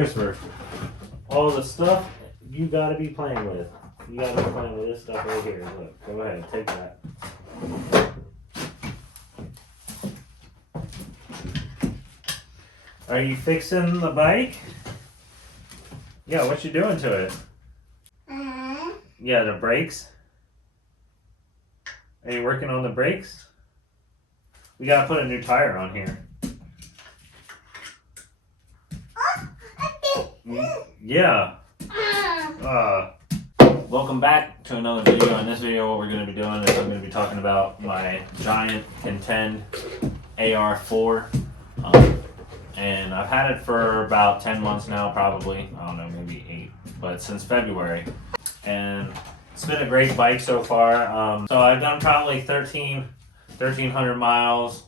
Christopher, all the stuff you gotta be playing with. You gotta be playing with this stuff right here. Look, go ahead, take that. Are you fixing the bike? Yeah, what you doing to it? Yeah, the brakes. Are you working on the brakes? We gotta put a new tire on here. Yeah. Welcome back to another video. In this video, what we're going to be doing is I'm going to be talking about my giant Contend AR4. And I've had it for about 10 months now, probably. I don't know, maybe 8. But since February. And it's been a great bike so far. So I've done probably 1,300 miles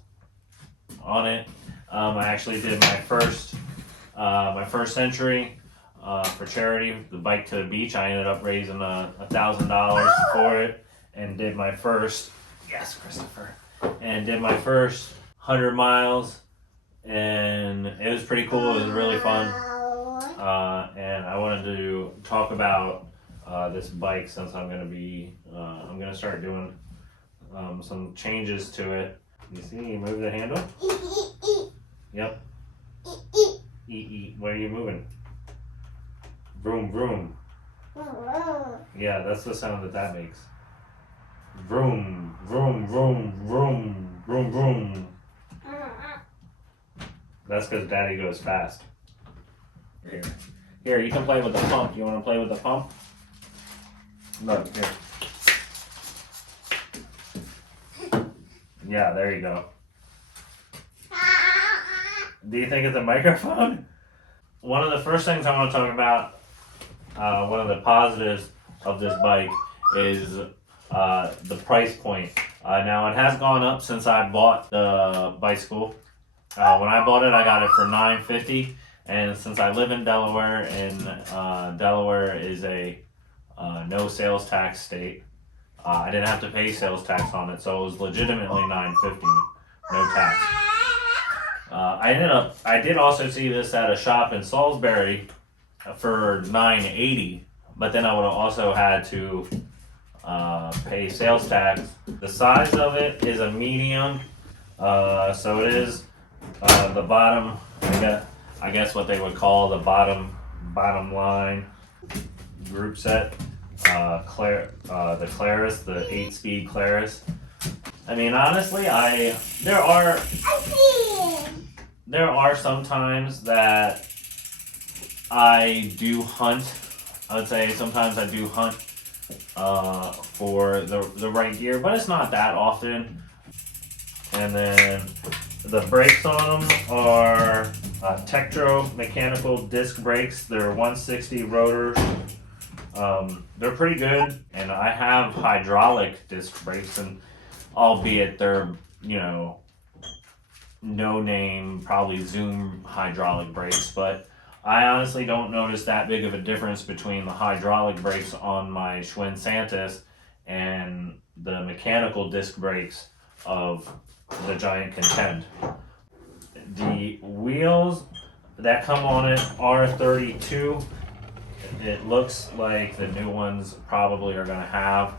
on it. I actually did my first century. For charity, the bike to the beach. I ended up raising $1,000 for it, and did my first. Yes, Christopher. And did my first 100 miles, and it was pretty cool. It was really fun. And I wanted to talk about this bike since I'm gonna start doing some changes to it. You see, you move the handle. Yep. What are you moving? Vroom, vroom. Yeah, that's the sound that makes. Vroom, vroom, vroom, vroom, vroom, vroom. That's because Daddy goes fast. Here, you can play with the pump. You want to play with the pump? Look, here. Yeah, there you go. Do you think it's a microphone? One of the first things I want to talk about, one of the positives of this bike is the price point. Now it has gone up since I bought the bicycle. When I bought it, I got it for $9.50, and since I live in Delaware, and Delaware is a no sales tax state, I didn't have to pay sales tax on it, so it was legitimately $9.50, no tax. I did also see this at a shop in Salisbury for $9.80, but then I would have also had to pay sales tax. The size of it is a medium, so it is the bottom. I guess what they would call the bottom line group set. The Claris, the 8-speed Claris. I mean, honestly, there are some times that I do hunt. I would say sometimes I do hunt for the right gear, but it's not that often. And then the brakes on them are Tektro mechanical disc brakes. They're 160 rotors. They're pretty good, and I have hydraulic disc brakes, and albeit they're, no name, probably Zoom hydraulic brakes, but I honestly don't notice that big of a difference between the hydraulic brakes on my Schwinn Santis and the mechanical disc brakes of the giant Contend. The wheels that come on it are 32. It looks like the new ones probably are going to have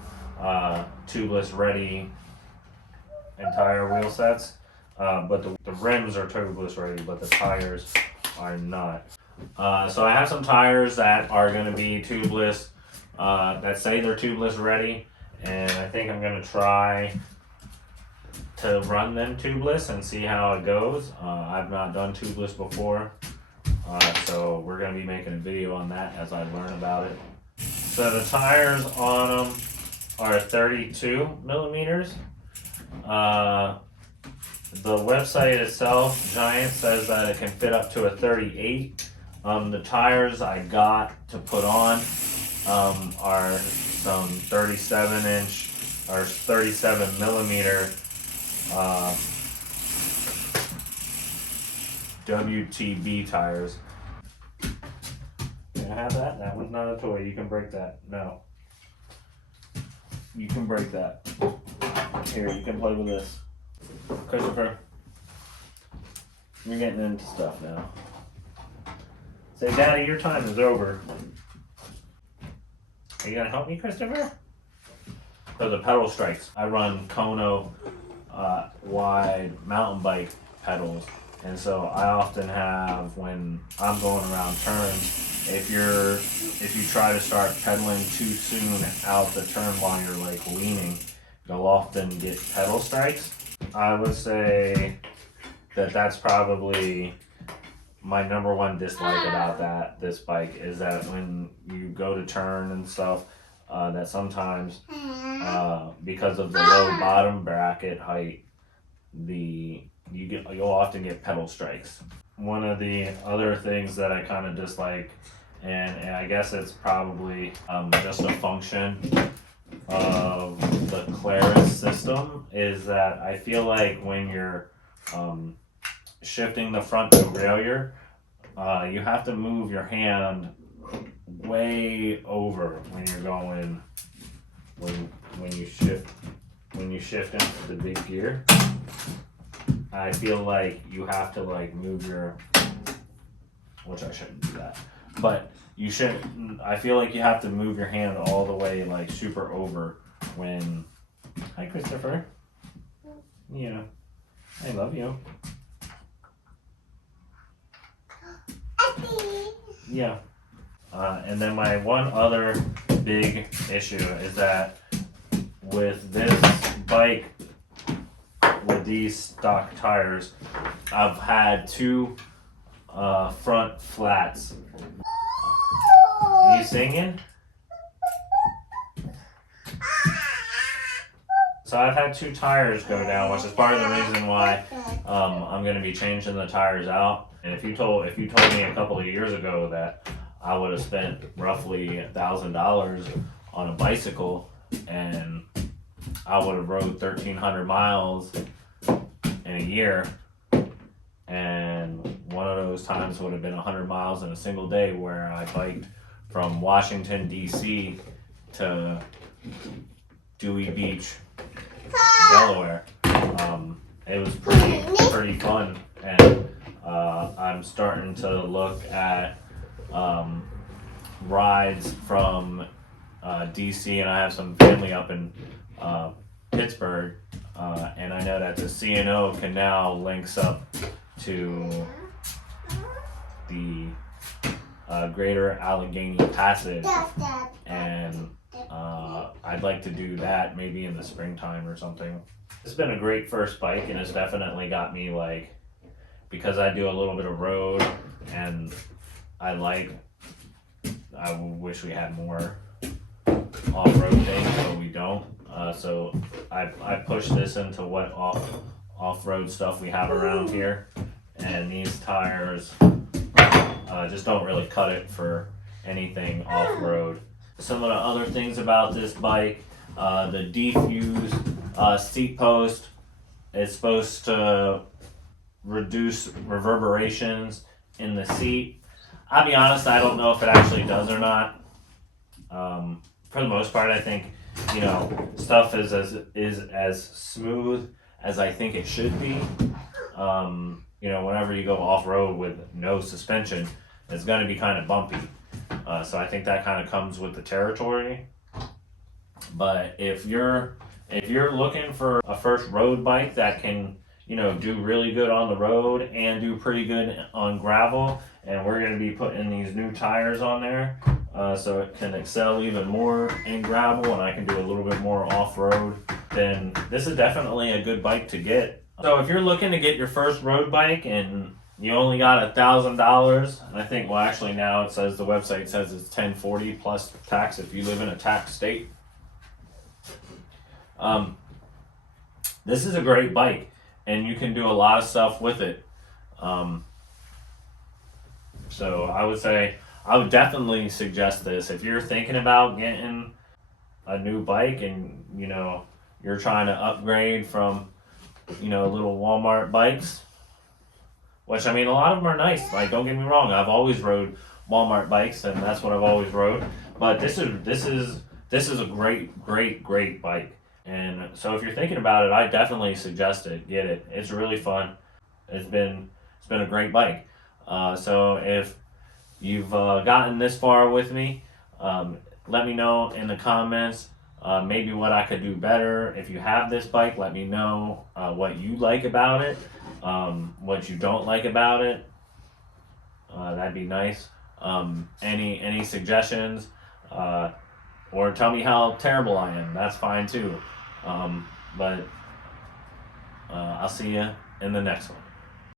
tubeless ready entire wheel sets. But the rims are tubeless ready, but the tires are not. So I have some tires that are going to be tubeless, that say they're tubeless ready, and I think I'm going to try to run them tubeless and see how it goes. I've not done tubeless before, so we're going to be making a video on that as I learn about it. So the tires on them are 32 millimeters. The website itself, Giant, says that it can fit up to a 38. The tires I got to put on are some 37-inch or 37 millimeter WTB tires. Can I have that? That one's not a toy. You can break that. No. You can break that. Here, you can play with this. Christopher, you're getting into stuff now. Say, Daddy, your time is over. Are you gonna help me, Christopher? So the pedal strikes. I run Kono wide mountain bike pedals, and so I often have, when I'm going around turns, if you try to start pedaling too soon out the turn while you're like leaning, you'll often get pedal strikes. I would say that that's probably my number one dislike about this bike, is that when you go to turn and stuff, that sometimes because of the low bottom bracket height, you'll often get pedal strikes. One of the other things that I kind of dislike, and I guess it's probably just a function of the Claris system, is that I feel like when you're shifting the front derailleur, you have to move your hand way over when you're going, when you shift into the big gear. I feel like you have to like move your, which I shouldn't do that, but you should. I feel like you have to move your hand all the way like super over when. Hi, Christopher. Yeah, I love you. Yeah. And then my one other big issue is that with this bike, with these stock tires, I've had two front flats. Are you singing? So I've had two tires go down, which is part of the reason why I'm going to be changing the tires out. And if you told me a couple of years ago that I would have spent roughly $1,000 on a bicycle and I would have rode 1,300 miles in a year, and one of those times would have been 100 miles in a single day, where I biked from Washington, D.C. to Dewey Beach, Delaware. It was pretty fun, and I'm starting to look at rides from DC, and I have some family up in Pittsburgh, and I know that the C&O Canal links up to the Greater Allegheny Passage, and I'd like to do that maybe in the springtime or something. It's been a great first bike, and it's definitely got me like, because I do a little bit of road, and I wish we had more off-road things, but we don't. So I push this into what off-road stuff we have around here, and these tires just don't really cut it for anything off-road. Some of the other things about this bike, the defused seat post is supposed to reduce reverberations in the seat. I'll be honest, I don't know if it actually does or not. For the most part, I think, stuff is as smooth as I think it should be. Whenever you go off-road with no suspension, it's going to be kind of bumpy. So I think that kind of comes with the territory. But if you're looking for a first road bike that can, do really good on the road and do pretty good on gravel, and we're going to be putting these new tires on there, so it can excel even more in gravel, and I can do a little bit more off-road, then this is definitely a good bike to get. So if you're looking to get your first road bike and you only got $1,000, and I think, well, actually now it says, the website says it's $1,040 plus tax if you live in a tax state. This is a great bike, and you can do a lot of stuff with it. So I would definitely suggest this. If you're thinking about getting a new bike and, you're trying to upgrade from, little Walmart bikes, which, a lot of them are nice. Like, don't get me wrong, I've always rode Walmart bikes, and that's what I've always rode. But this is a great bike. And so if you're thinking about it, I definitely suggest it. Get it. It's really fun. It's been a great bike. So if you've gotten this far with me. Let me know in the comments maybe what I could do better. If you have this bike, let me know what you like about it, what you don't like about it. That'd be nice. Any suggestions, or tell me how terrible I am. That's fine too. But I'll see you in the next one.